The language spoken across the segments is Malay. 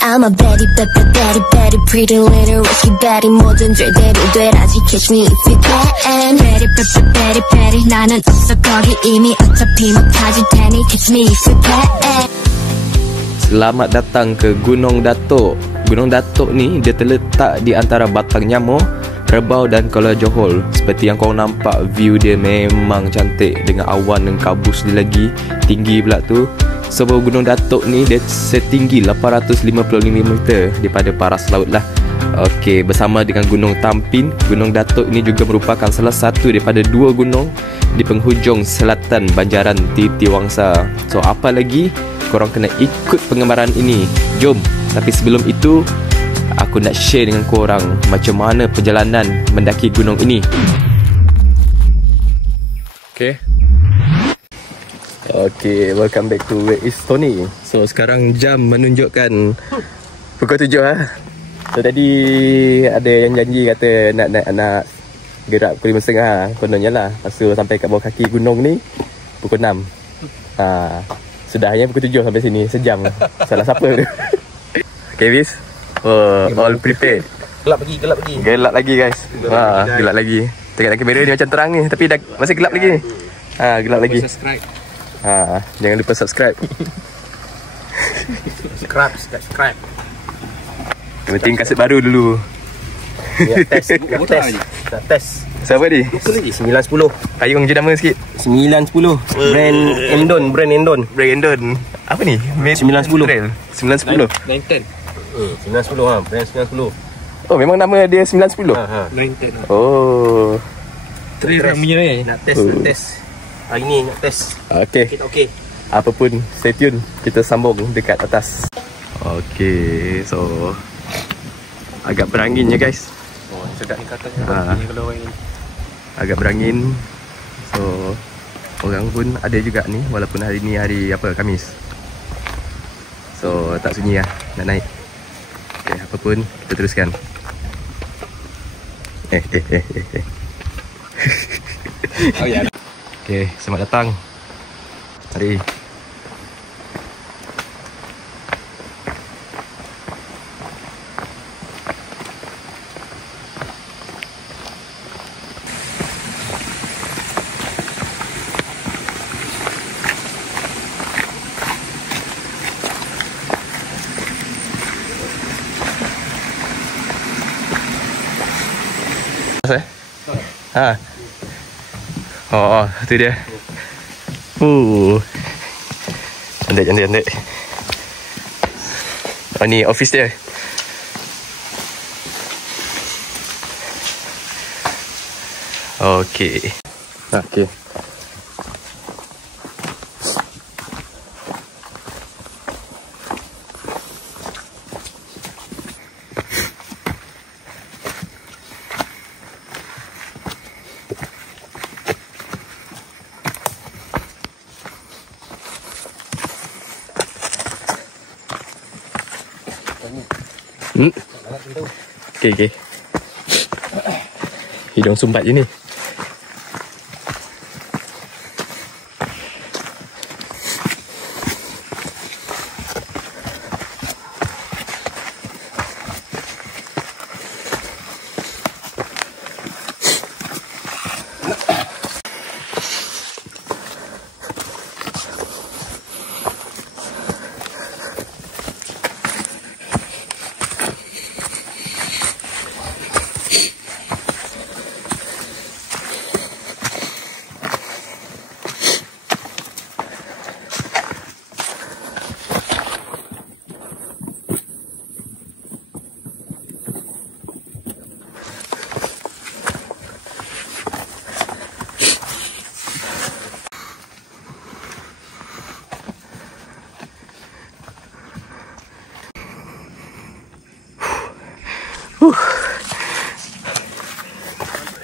I'm a baddie, baddie, baddie, pretty little risky baddie. 뭐든 제대로 되라지, catch me if you can. Baddie, baddie, baddie, 나는 없어 거기 이미 어차피 못하지 테니 catch me if you can. Selamat datang ke Gunung Datuk. Gunung Datuk ni dia terletak di antara Batang Nyamor, Kerbau dan Kuala Johor. Seperti yang korang nampak, view dia memang cantik dengan awan dan kabus dia lagi tinggi pula tu. So Gunung Datuk ni dia setinggi 855 meter daripada paras laut lah. Okey, bersama dengan Gunung Tampin, Gunung Datuk ni juga merupakan salah satu daripada 2 gunung di penghujung selatan Banjaran Titiwangsa. So apa lagi, korang kena ikut pengembaraan ini. Jom. Tapi sebelum itu, aku nak share dengan korang macam mana perjalanan mendaki gunung ini. Okay, welcome back to Where is Tony. So sekarang jam menunjukkan pukul 7 lah. So tadi ada yang janji kata nak gerak pukul 5.30 kononnya lah. Lepas tu sampai kat bawah kaki gunung ni pukul 6. Sudahnya pukul 7 sampai sini, sejam. Salah siapa tu? Okay Fiz, all prepared. Gelap lagi guys. Gelap lagi. Tengok kamera ni macam terang ni, tapi dah masih gelap lagi ni. Gelap lagi. Subscribe. Jangan lupa subscribe. Subscribe. Penting kaset baru dulu. Ya, test. Siapa ni? 910. Payung je nama sikit. 910. Brand Endon. Apa ni? 910. 910. 910 brand 910. Oh, memang nama dia 910. 910. Oh. Terang punya ni. Nak test. Hari ni nak test. Okey. Apa pun, stay tune. Kita sambung dekat atas. Okey, so agak berangin je guys. Sedap ni katanya. Kalau orang ni agak berangin. So orang pun ada juga ni, walaupun hari ni hari Khamis. So tak sunyi lah nak naik. Okay, apa pun kita teruskan. Oh ya. Okay, selamat datang. Mari. Tu dia. Cantik. Oh, ni office dia. Okey. Okay. Hidung sumbat je ni.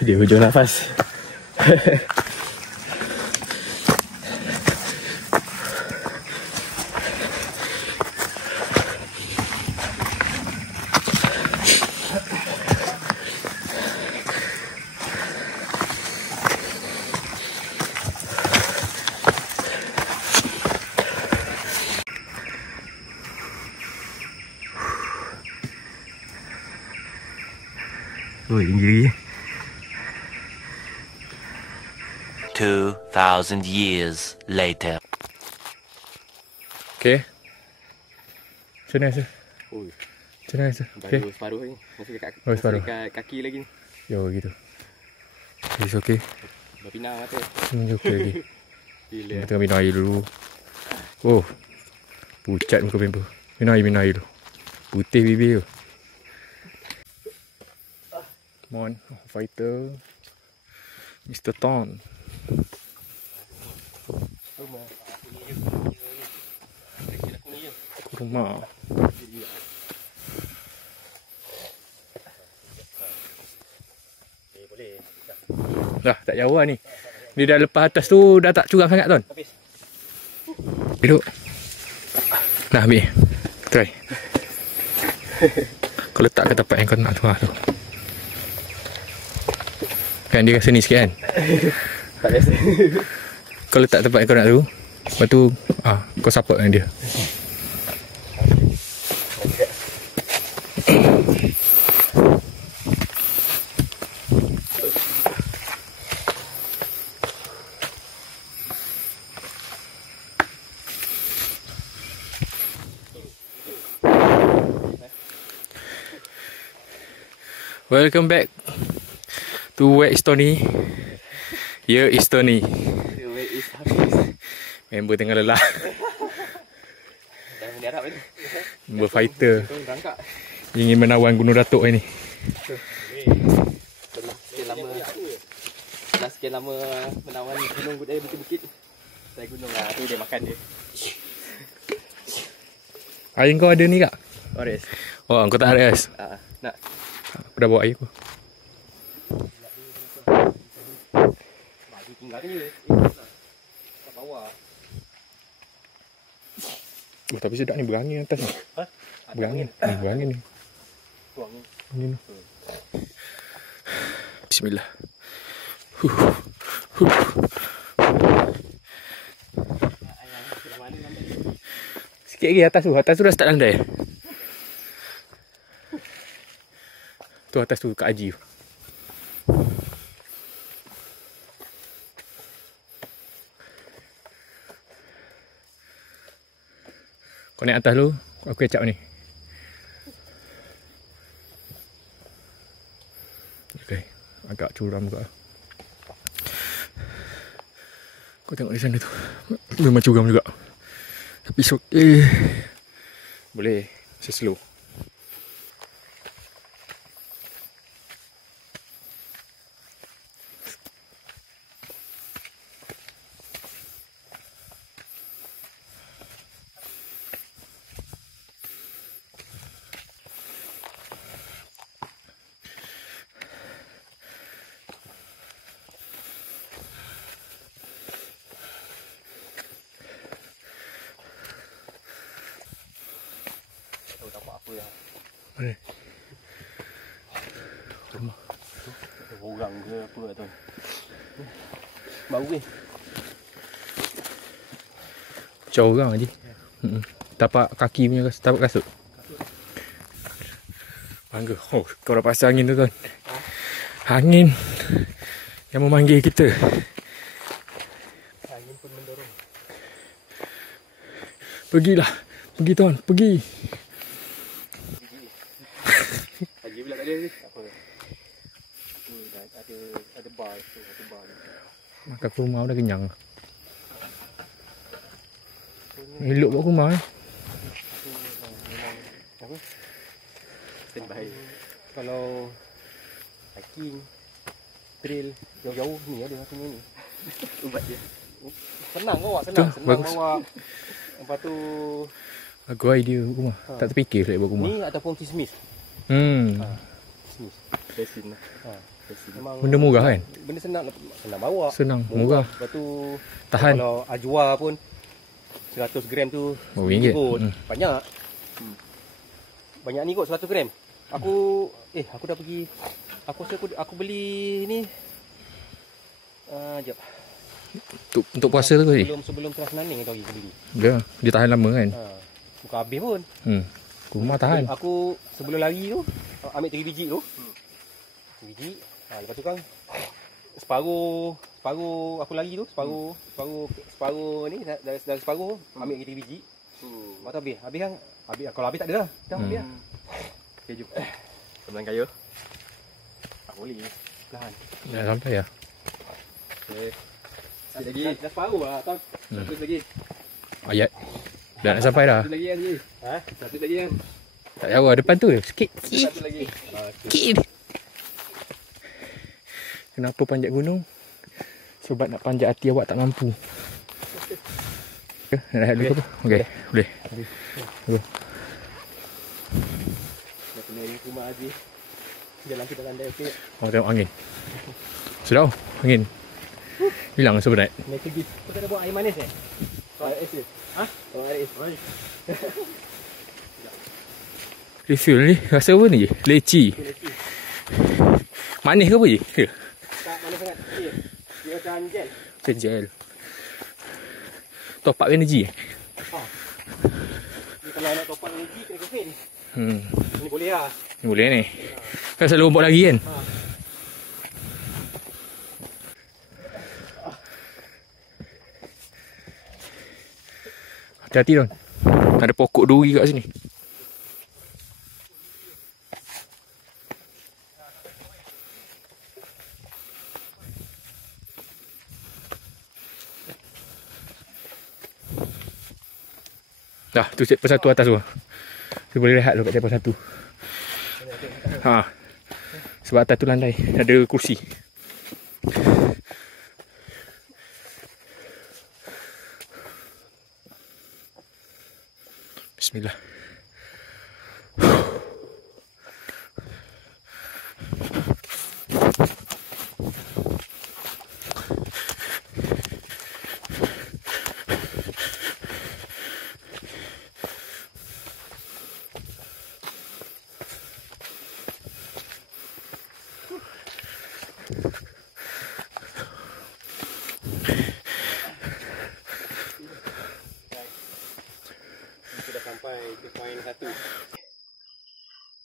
Dia hujung nafas. Oi, injury. 2,000 years later. Okay. Macam mana rasa? Oi, Macam mana rasa? Okay. separuh ni. Masih dekat, Oh, separuh. dekat kaki lagi ni. Yo, gitu. It's okay. Berpinang mata. It's okay lagi. Gila. Kita tengah minum air dulu. Oh. Pucat muka member. Minum air dulu. Putih bibir tu. Come on, fighter. Mr. Ton. Rumah. Dah, tak jauh lah ni. Dia dah lepas atas tu, dah tak curam sangat, Ton. Duduk. Dah, ambil. Try. Kau letak ke tempat yang kau nak tu lah tu. Kan dia rasa ni sikit kan? Tak biasa. Kau letak tempat yang kau nak tu. Lepas tu, kau support dengan dia. Welcome back to Where is Tony. Here is Tony. Where is Hafiz? Member tengah lelah. Dah menyerap ni. Member fighter Kau berangkat. ingin menawan Gunung Datuk ni. Setelah sekian lama menawan gunung bukit-bukit. Saya gunung lah, tu dia makan dia. Air kau ada ni kak? Oris. Oh, kau tak ada es? Nak. Aku dah bawa air aku. Bagi tinggal je. Kat bawah. Oh, tapi sedap ni, berangin atas ni. Ha? Berangin. Berangin ni. Tuang ni. Angin. Bismillah. Sikit lagi atas tu. Atas tu dah start landai. Tu atas tu Kak Haji tu. Kau naik atas dulu. Aku kecap ni. Okay. Agak curam juga. Kau tengok di sana tu. Memang curam juga. Tapi boleh. Saya slow. Mana? Rumah. Orang ke apa tak tahu. Bau ke? Macam orang je. Tapak kaki punya tapak kasut. Bangga. Oh, kau dah pasang angin tu tuan. Angin yang memanggil kita. Angin pun mendorong. Pergilah. Pergi tuan, pergi. Haji pula tak ada ni. Tak apa. Tu ada bar tu, ada bar. Makan ke rumah dah kenyang. Elok buat rumah eh. Apa? Standby. Kalau hiking, trail jauh-jauh ni ada satu ni. Ubat dia. Senang kau awak, senang. Tu, Senang bagus. bawa. Lepas tu Aku idea rumah. Tak terfikir saya buat rumah. ni ataupun kismis. Kismis. Resin lah. Resin. Memang Benda murah kan? benda senang bawa. Senang, murah. Lepas tu Tahan. kalau ajwa pun 100 gram tu RM1. kot. Banyak. Banyak ni kot 100 gram. Aku dah pergi. Aku beli ni. Jap. Untuk puasa tu tadi? Sebelum kelas naning tu aku beli. Dia tahan lama kan? Bukan habis pun. Rumah tahan. Aku sebelum lari tu ambil 3 biji tu. biji. Lepas tu kan separuh apa lagi tu? Separuh ni dari separuh ambil kita biji. Lepas tu habis kan. Kalau habis tak ada lah. Dah habis lah. Okey, jom. Teman kayu. Tak boleh. Perlahan. Dah sampai ya. Okey. Sikit lagi. Dah separuh lah. Satu lagi. Ayat. Dah nak sampai dah. Satu lagi kan. Satu lagi kan. Tak jauh depan tu. Sikit. Satu lagi. Sikit. Kenapa panjat gunung? Sebab nak panjat hati awak tak mampu. Nak rehat dulu ke apa? Okey, boleh. Dah kena rumah Haji. Jalan kita landai okey. Oh, tengok angin. Sudah, angin. Hilang sebenarnya. Nak pergi. Kau tak ada buat air manis air ais je. Air ais. Refill ni rasa apa ni je? Leci. Manis ke apa je? Tak manis sangat. Dia macam gel. Macam gel. Top up energy. Ni kalau nak top up energy kena kafein. Ni boleh lah. Ni boleh ni. Kan selalu buat lagi kan? Hati-hati Don. Ada pokok duri kat sini. Dah, tu checkpoint satu atas tu. Dia boleh rehat tu kat checkpoint satu. Sebab atas tu landai. Ada kursi. Bismillah.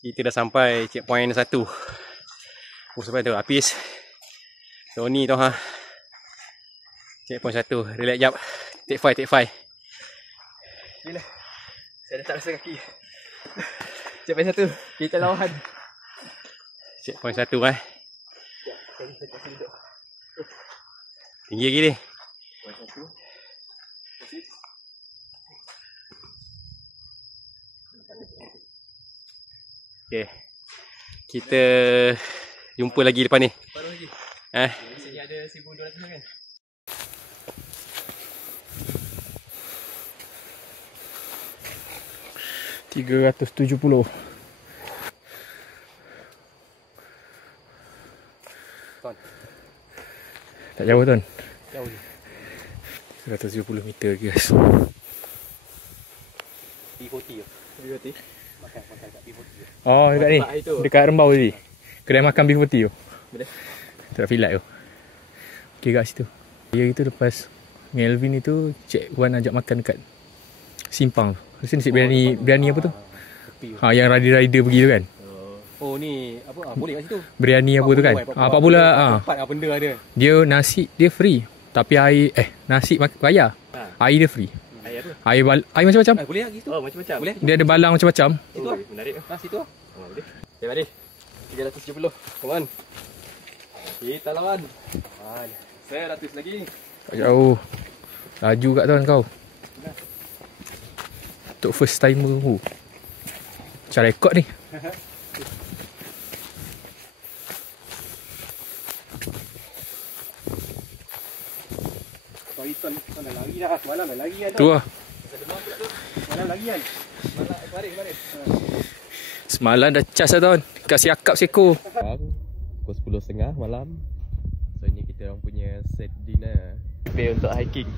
Kita dah sampai checkpoint 1. Oh, sampai tu habis. Tony tu Checkpoint 1. Relax jap. Take 5. Bila? Saya dah tak rasa kaki. Checkpoint 1. Kita lawan. Checkpoint 1 Tinggi lagi ni. Checkpoint 1. Okay. Kita jumpa lagi depan ni. Baru lagi. Sini ada 1,200 kan? $370. Ton. Tak jauh Ton. Jauh je. 170 meter guys. B40 B40. Makan kat B40. Oh, dekat ni. Dekat Rembau tadi. Kedai makan B40 tu. Boleh. Tak filat tu. Okey kat situ. Dia itu lepas Melvin itu Cik Wan ajak makan dekat Simpang tu. Mesti nasi biryani apa tu? Yang rider pergi tu kan. Oh ni apa boleh kat situ. Biryani apa tu kan? Apa pula Empat benda ada. Dia nasi dia free. Tapi air nasi bayar. Air dia free. Air macam-macam. Boleh lagi tu. Oh macam-macam. Boleh. Dia ada balang macam-macam. Itu menarik. Situ boleh. Okay, mari. 370. Come on. Kita lawan. 100 lagi. Tak jauh. Laju kat tuan kau. Untuk first timer tu. Macam rekod ni. Tuan dah lari dah. Semalam dah lari dah. Tu lah. Semalam lari kan. Semalam baris. Semalam dah cas lah tuan. Kasih akap seko. Pukul 10.30 malam. So ini kita orang punya set dinner. Prepare untuk hiking.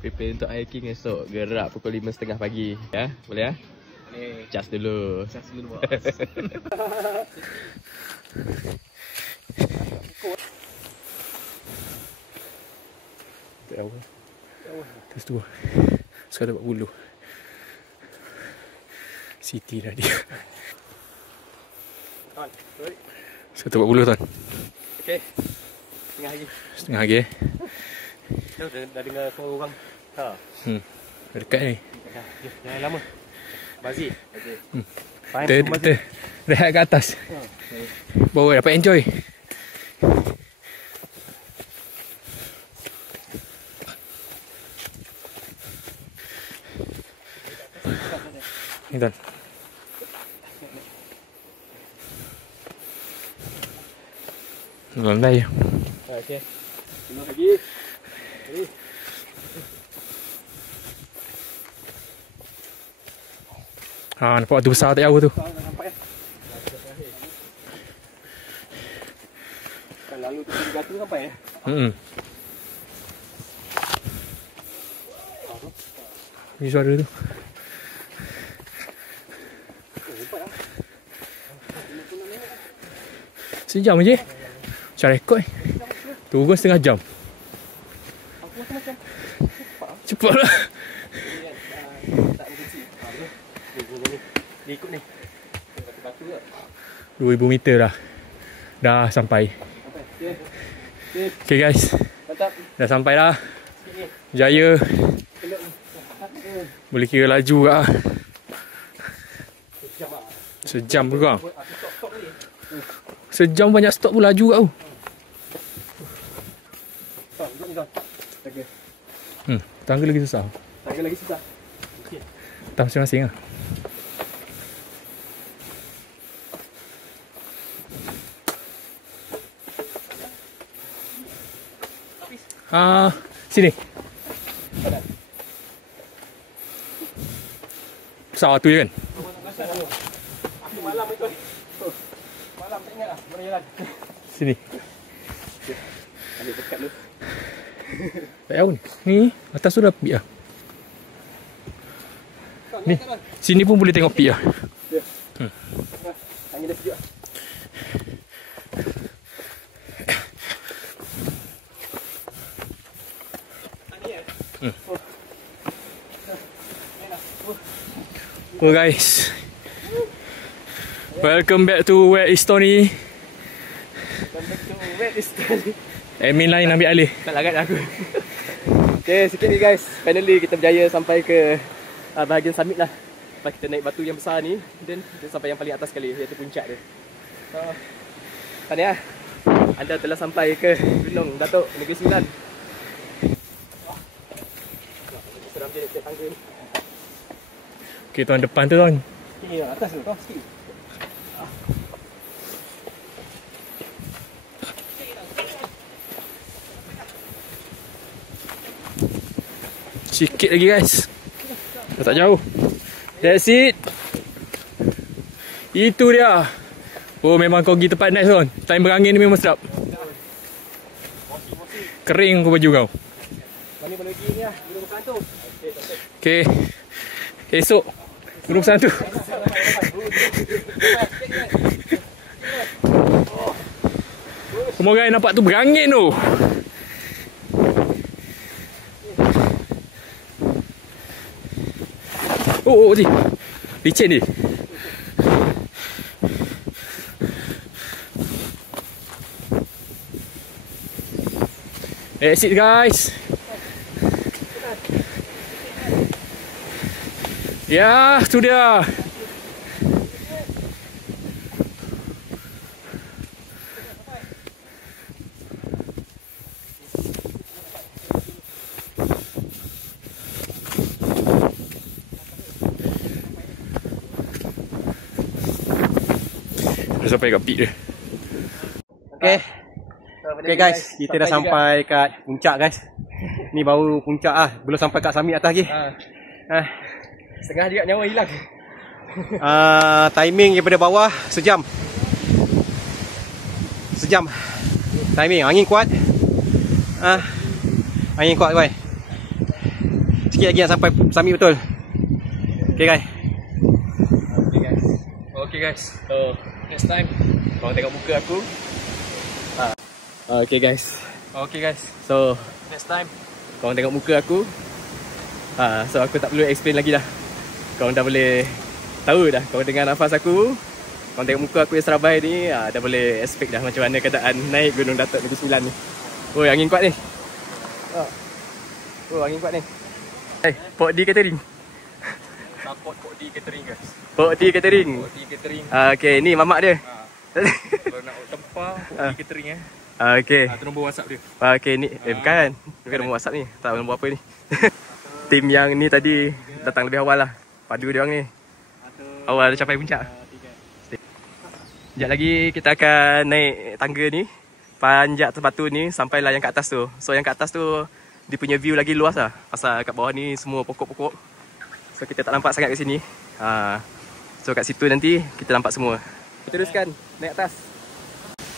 Prepare untuk hiking esok. Gerak pukul 5.30 pagi. Ya, boleh ya? Boleh. Cas dulu. Bos. Tak tahu. Terus tu. Sekarang dapat bulu. City dah dia. 140 tuan. Okey. Setengah lagi. Setengah lagi Dah dengar suara orang. Ha. Dekat ni. Jangan lama. Bazir. Kita rehat kat atas. Baru dapat enjoy. Ni tuan. Landai je. Okey. Tengok lagi. Nampak batu besar tak jauh tu. Nampak ya. Kan lalu tu batu sampai ya. Ni suara tu. Sejam je. Macam rekod ni. Turun setengah jam. Cepat lah. Dia ikut ni. Batu-batu ke? 2000 meter dah. Dah sampai. Okay guys. Mantap. Dah sampai dah. Jaya. Boleh kira laju lah. Sejam juga. Sejam banyak stop pun laju kau. Tangga lagi susah. Tangga lagi susah. Tak masing-masing lah. Sini. Besar tu je kan? Aku malam itu. Malam tak ingat lah mana jalan. Sini. Ambil dekat dulu. Tak tahu ni. Ni atas tu dah pik lah. Ni. Sini pun boleh tengok pik lah. Angin dah sejuk. Oh guys, welcome back to Wet is Tony. Admin lain ambil alih. Tak larat aku. Okay, sikit ni guys. Finally kita berjaya sampai ke bahagian summit lah. Lepas kita naik batu yang besar ni, then kita sampai yang paling atas sekali, iaitu puncak dia. Tahniah, anda telah sampai ke Gunung Datuk Negeri Sembilan. Seram je dekat tangga ni. Okay tuan, depan tu tuan. Okay, atas tu, kau sikit. Sikit lagi guys. Dah tak jauh. That's it. Itu dia. Oh memang kau pergi tempat nice tuan. Time berangin ni memang sedap. Kering kau baju kau. Kami boleh pergi ni lah, Gunung Santu. Okay. Esok Gunung Santu. Semua guys nampak tu berangin tu. Oh ni. Licin ni. That's it guys. Ya, tu dia. Dah sampai kat peak dia. Okay guys, kita dah sampai kat puncak guys. Ni baru puncak ah, belum sampai kat summit atas lagi. Setengah juga nyawa hilang. Timing daripada bawah sejam. Sejam. Timing, angin kuat. Angin kuat guys. Sikit lagi nak sampai summit betul. Okay guys. Okay guys. So next time korang tengok muka aku. Okay guys. Okay guys. So Next time korang tengok muka aku. So aku tak perlu explain lagi dah. Korang dah boleh tahu dah. Korang dengar nafas aku, Korang tengok muka aku yang serabai ni, dah boleh expect dah macam mana keadaan naik Gunung Datuk Negeri Sembilan ni. Oh, angin kuat ni. Oh, angin kuat ni. Pok D Catering. Support Pok D Catering guys. Pok D Catering. Pok D Catering. Okay, ni mamak dia. Kalau nak tempah Pok D Catering Okay. tu nombor WhatsApp dia. Okay, ni bukan. Bukan nombor WhatsApp ni. Tak tahu nombor apa ni. Tim yang ni tadi datang lebih awal lah. Padu dia orang ni. Awal dah capai puncak. Sekejap lagi kita akan naik tangga ni. Panjat batu ni sampailah yang kat atas tu. So yang kat atas tu dia punya view lagi luas lah. Pasal kat bawah ni semua pokok-pokok. So kita tak nampak sangat kat sini. So kat situ nanti kita nampak semua. Kita teruskan naik atas.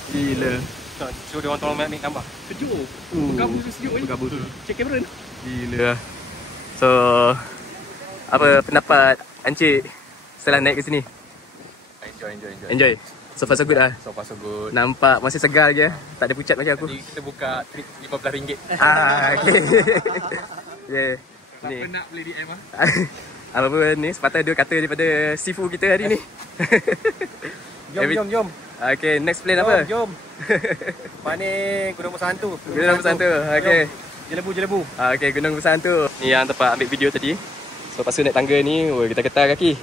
Gila. So dia orang tolong ambil gambar. Sejuk. Berkabut tu sejuk ni. Berkabut tu. Check kamera ni. Gila. So apa pendapat Encik setelah naik ke sini? Enjoy. So far so good lah. So far so good. Nampak masih segar je. Tak ada pucat macam aku. Jadi kita buka trip RM15. Okay. Yeah. Ni. Siapa nak beli DM ah? Apa pun ni sepatah dua kata daripada Sifu kita hari ni. Jom. Okay, next plan apa? Jom. Mana Gunung Besar Hantu? Gunung Besar Hantu. Okay. Jelebu. Okay, Gunung Besar Hantu. Ni yang tempat ambil video tadi. So lepas tu naik tangga ni, kita getar kaki.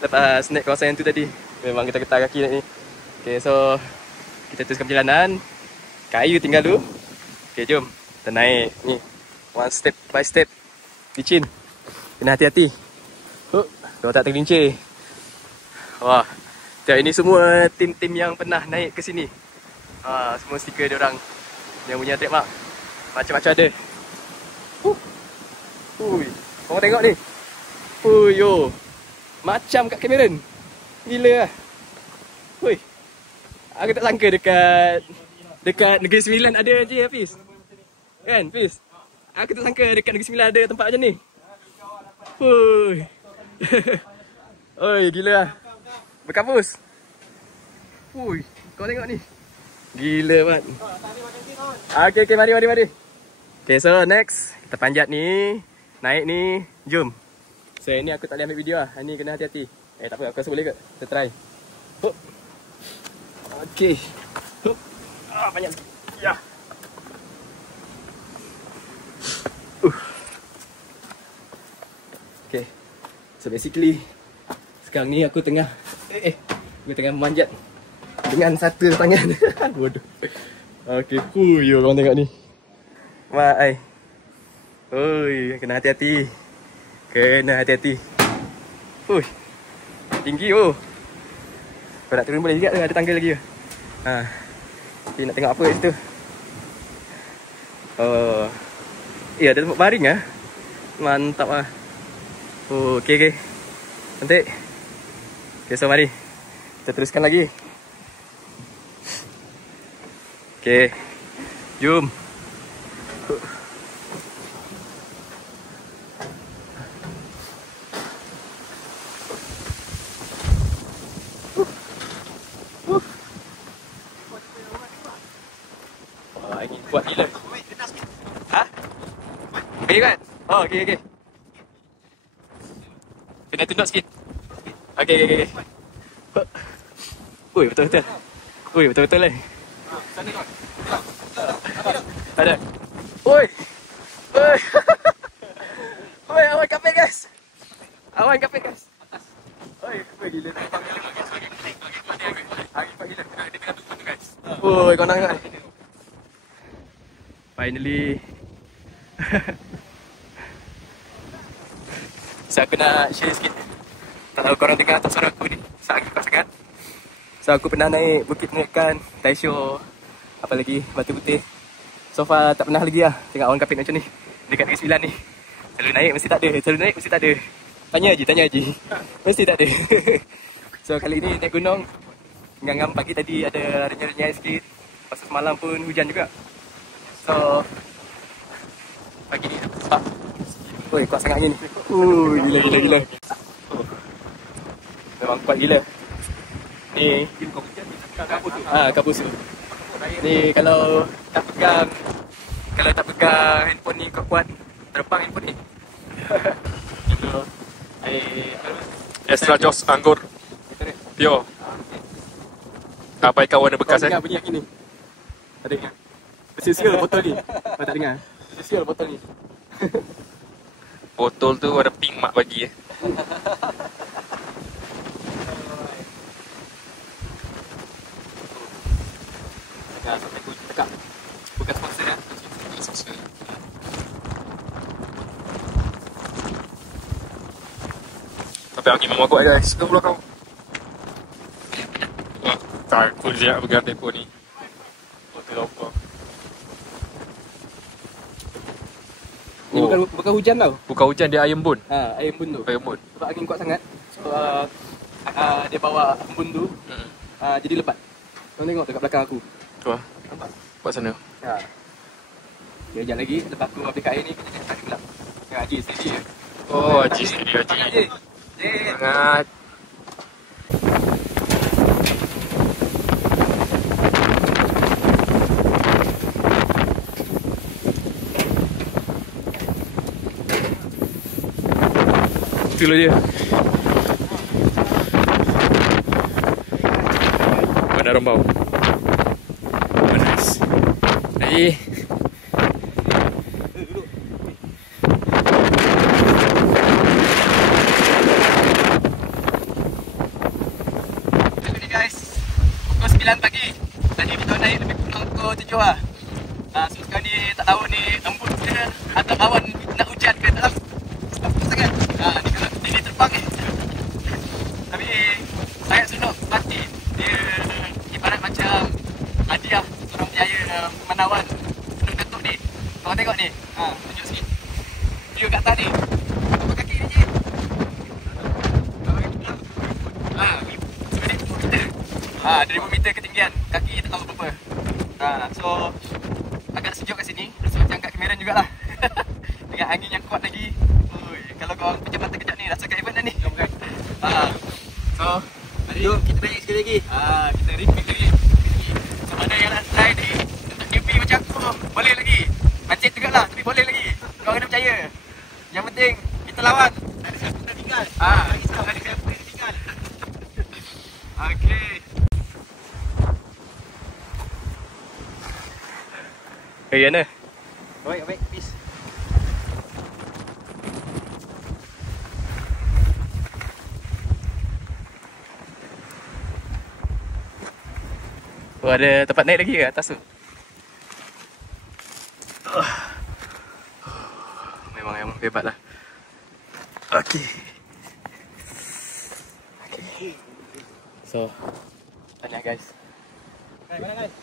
Lepas naik kawasan yang tu tadi, memang kita getar kaki naik ni. Okay, so kita teruskan perjalanan. Kayu tinggal dulu. Okay, jom. Kita naik ni. One step by step. Licin. Kena hati-hati. Kalau tak tergelincir. Wah. Tengok ini semua tim-tim yang pernah naik ke sini. Semua stiker dia orang yang punya trademark. Macam-macam ada. Ui. Korang tengok ni. Ui yo. Macam kat Cameron. Gila lah. Ui. Aku tak sangka dekat Negeri Sembilan ada je Hafiz. Kan Hafiz? Aku tak sangka dekat Negeri Sembilan ada tempat macam ni. Ui. Oi, gila lah. Berkabus. Ui, kau tengok ni. Gila mat. Okay, mari. Okay, so next kita panjat ni. Naik ni. Jom. So ini aku tak boleh ambil video lah. Ni kena hati-hati. Tak apa, aku rasa boleh ke? Kita try. Okay. Banyak sikit. Ya. Okay. So basically sekarang ni aku tengah aku tengah memanjat dengan satu tangan. Bodoh. Okay. Yo, korang tengok ni. Mai. Oi, kena hati-hati. Ui. Tinggi oh. Kau nak turun boleh juga tu, ada tangga lagi ke? Tapi nak tengok apa kat situ. Ada tempat baring ah. Mantap ah. Okay. Cantik. Okay, so mari kita teruskan lagi. Okay. Jom. Angin kuat gila. Okay kan? Okay. Kena tunduk sikit. Okay. Ui, betul-betul. Lah. Ada. Ui, awan kapit guys. Ui, gila. Angin kuat gila. Dia kena tutup tu guys. Ui, kau nak tengok ni. Finally. So aku nak share sikit. Tak tahu korang dengar tak suara aku ni. Sangat kuat sangat. So aku pernah naik Bukit Pengekan, Taisho, apa lagi, Batu Putih. So far tak pernah lagi lah tengok awan kapit macam ni dekat Negeri Sembilan ni. Selalu naik mesti tak ada. Tanya Haji. Mesti tak ada. So kali ni naik gunung. Ngam-ngam pagi tadi ada renyah-renyah sikit. Pasal semalam pun hujan juga. So pagi ni sebab kuat sangat angin. Gila. Memang kuat gila. Ni kapus tu. Ni kalau tak pegang handphone ni kuat terbang handphone ni. Extra Joss anggur. Yo. Apa ikan warna bekas Dengar bunyi angin ni. Tak dengar. Bersiul-siul botol ni. Kau tak dengar? Bersiul botol ni. Botol tu warna pink mak bagi Dah sampai aku tekak. Bukan sponsor ya. Tapi angin memang kuat guys. Ke belakang. Wah, takut je nak pegang telefon ni. Botol apa? Ni bukan hujan tau. Bukan hujan, dia air embun. Air embun tu. Air embun. Sebab angin kuat sangat. So dia bawa embun tu jadi lebat. Kau tengok dekat belakang aku. Tu lah. Nampak? Buat sana. Sekejap lagi lepas aku habis kat air ni kita nak tarik pula. Tengok Haji steady je. Oh, Haji steady Haji. Semangat Haji. Sangat. Itulah dia. Bandar Rombau. Nice. Lagi. Hello ni guys. Pukul 9 pagi. Tadi kita naik lebih kurang pukul 7 lah. So sekarang ni tak tahu ni embun ke atau awan nak hujan ke tak tahu. Apa sangat. Ni kalau ini terbang ni. Tapi sangat seronok parti. Dia ibarat macam hadiah orang berjaya menawan Gunung Datuk ni. Korang tengok ni. Tunjuk sikit. View kat atas ni. Apa kaki ni je? 2,000 meter ketinggian. Kaki tak tahu berapa. So agak sejuk kat sini. Rasa macam kat Cameron jugalah. Dengan angin yang kuat lagi. Kalau korang pejam mata kejap ni rasakan event dah ni. So jom kita naik sekali lagi. Kita repeat lagi. So mana yang nak try ni untuk newbie macam aku, boleh lagi. Macet jugalah tapi boleh lagi. Korang kena percaya. Yang penting kita lawan. Ada siapa tak tinggal. Ada siapa tak tinggal. Okay. Hey, Yana. Baik, peace. Oh, ada tempat naik lagi ke atas tu? Memang hebat lah. Okay. So, tanya guys. Mana guys?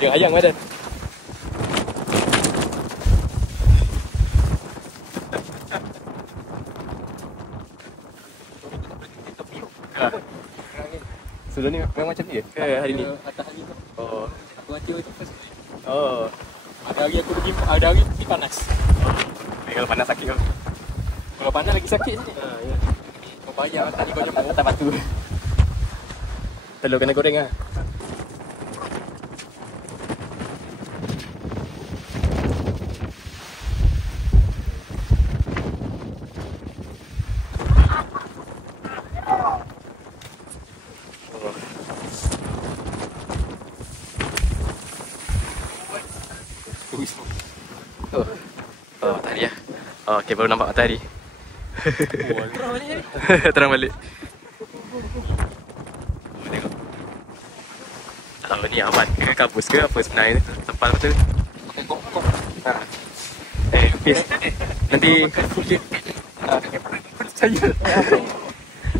Yang ayam ada. Sebelum ni memang macam ni ke hari ni? Atas hari tu. Oh. Aku baca tu first kali. Oh. Ada hari pergi panas. Kalau panas sakit kau. Kalau panas lagi sakit je. Ya. Kau payah tadi kau jemput. Atas batu. Telur kena goreng ah. Oh, matahari lah. Oh, okay, baru nampak matahari. Terang balik. Tengok. Tak tahu ni awan ke kabus ke apa sebenarnya tempal betul. Pakai kok. Peace. Nanti saya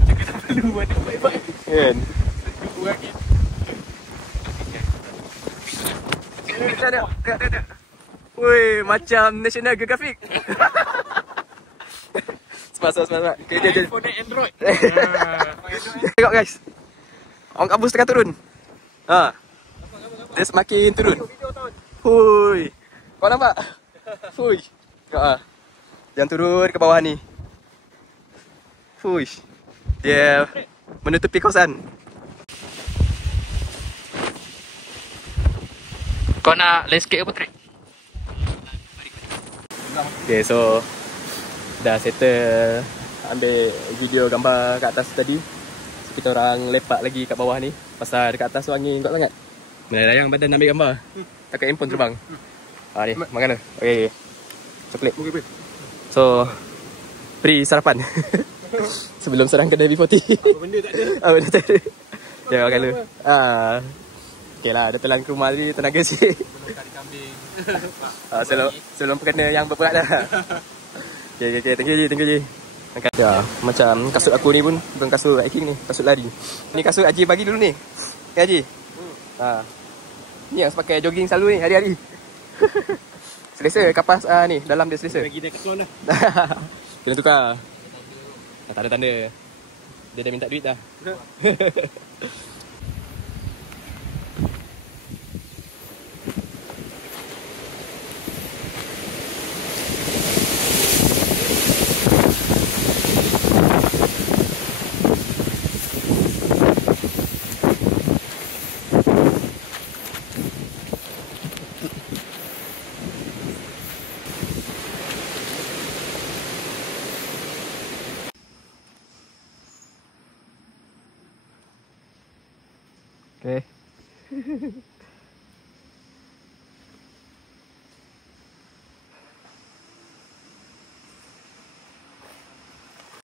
kita perlu ada baik-baik. Kan? Ada. Woi, macam National Geographic. Semangat. Okay, iPhone dan Android. Tengok guys. Orang kabus tengah turun. Dia semakin turun. Hui. Kau nampak? Hui. Tengok Jangan turun ke bawah ni. Hui. Dia menutupi kawasan. Kau nak landscape apa, Trek? Okay, so dah settle ambil video gambar kat atas tadi. So, kita orang lepak lagi kat bawah ni. Pasal dekat atas tu angin kuat sangat. Melayang badan ambil gambar. Takut handphone terbang. Ni, makan dah. Okay. Coklat. So, Pri sarapan. Sebelum serang kedai B40. Apa benda tak ada. Apa benda tak ada. Ya, makan dulu. Okay lah, dah telang ke rumah tadi, tenaga sikit. Kari kambing. Sebelum kena yang berperat dah. Okay, thank you Ji. Ya, macam kasut aku ni pun bukan kasut hiking ni, kasut lari. Ni kasut Haji bagi dulu ni. Ya Haji? Ni yang pakai jogging selalu ni, hari-hari. Selesa kapas ni, dalam dia selesa. Bagi dia ketuan dah. Kena tukar. Tak ada tanda. Dia dah minta duit dah. Okay.